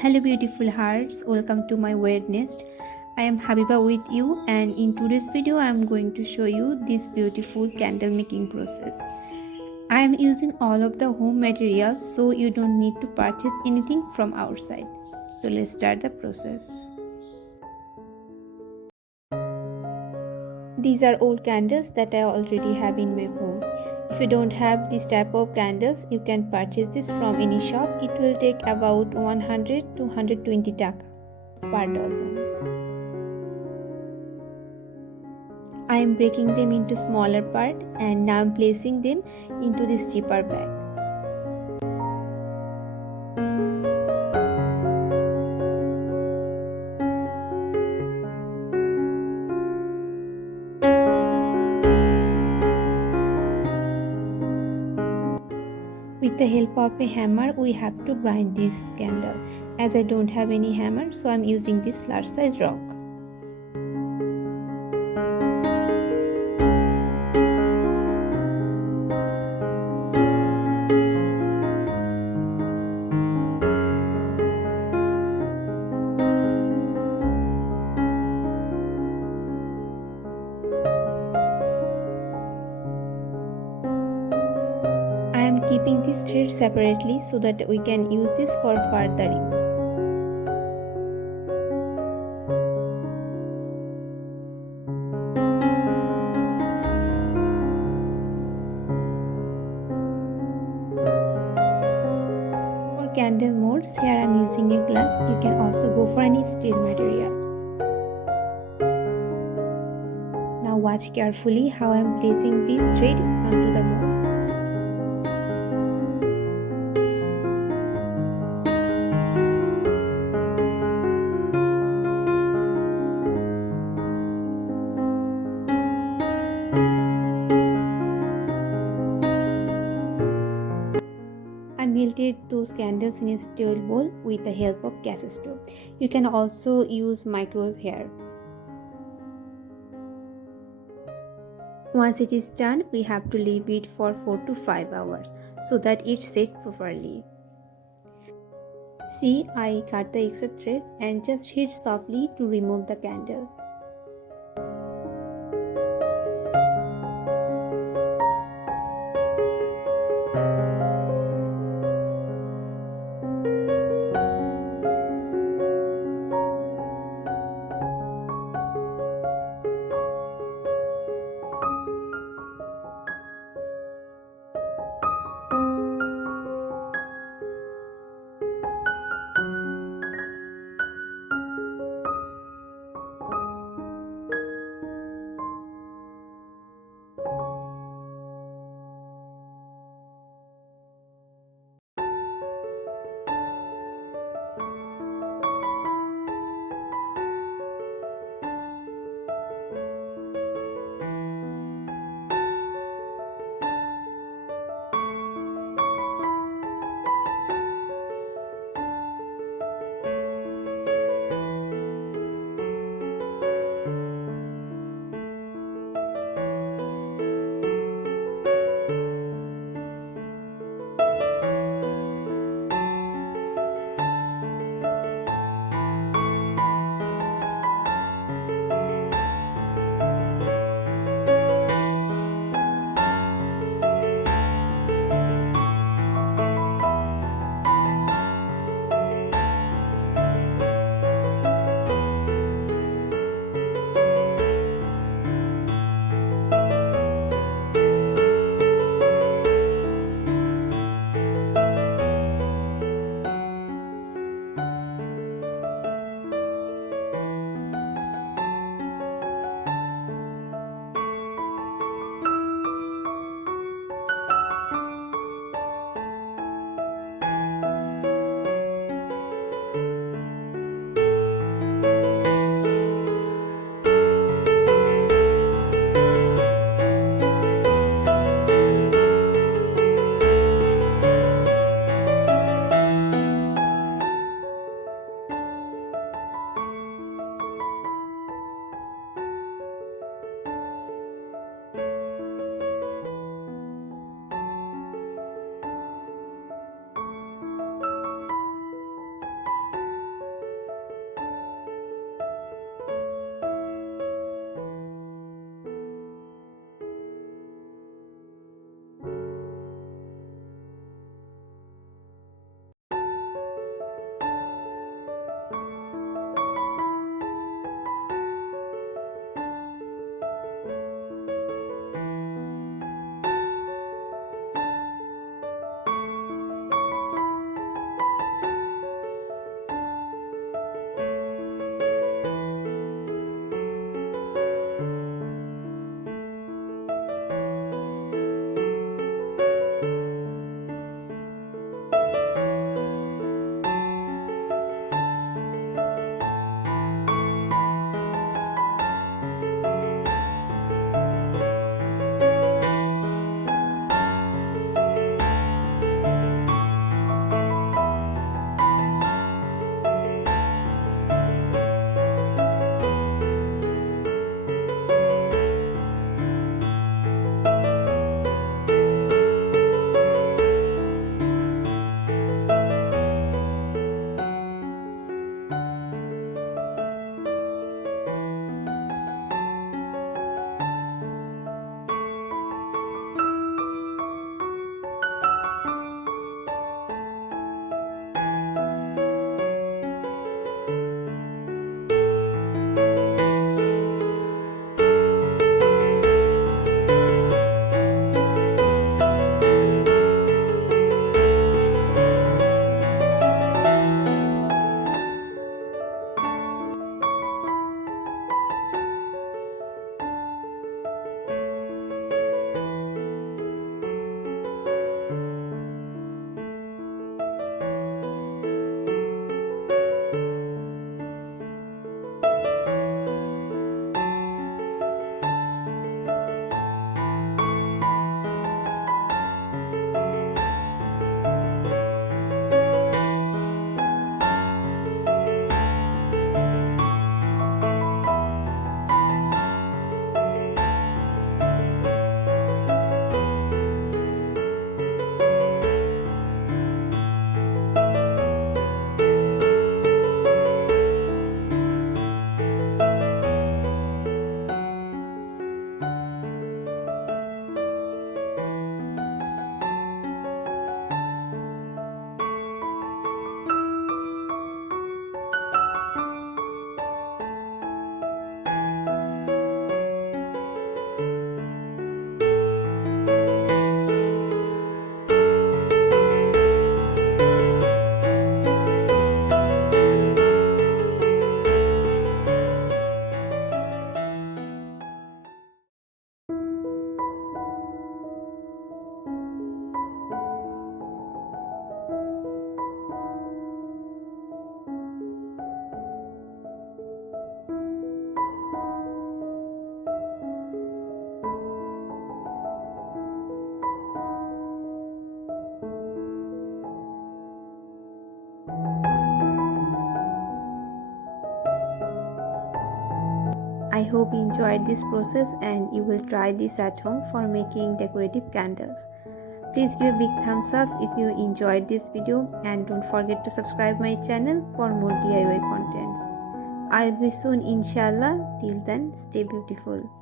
Hello beautiful hearts, welcome to my weird nest. I am Habiba with you, and in today's video I am going to show you this beautiful candle making process. I am using all of the home materials, so you don't need to purchase anything from outside. So let's start the process. These are old candles that I already have in my home. If you don't have this type of candles, you can purchase this from any shop. It will take about 100 to 120 taka per dozen. I am breaking them into smaller part and now I am placing them into this zipper bag. With the help of a hammer, we have to grind this candle. As I don't have any hammer, so I am using this large size rock. I am keeping this thread separately so that we can use this for further use. For candle molds, here I am using a glass. You can also go for any steel material. Now watch carefully how I am placing this thread onto the mold. I melted those candles in a steel bowl with the help of gas stove. You can also use microwave here. Once it is done, we have to leave it for 4 to 5 hours so that it sets properly. See, I cut the extra thread and just hit softly to remove the candle. hope you enjoyed this process and you will try this at home for making decorative candles. Please give a big thumbs up if you enjoyed this video and don't forget to subscribe my channel for more DIY contents. I'll be soon inshallah. Till then, stay beautiful.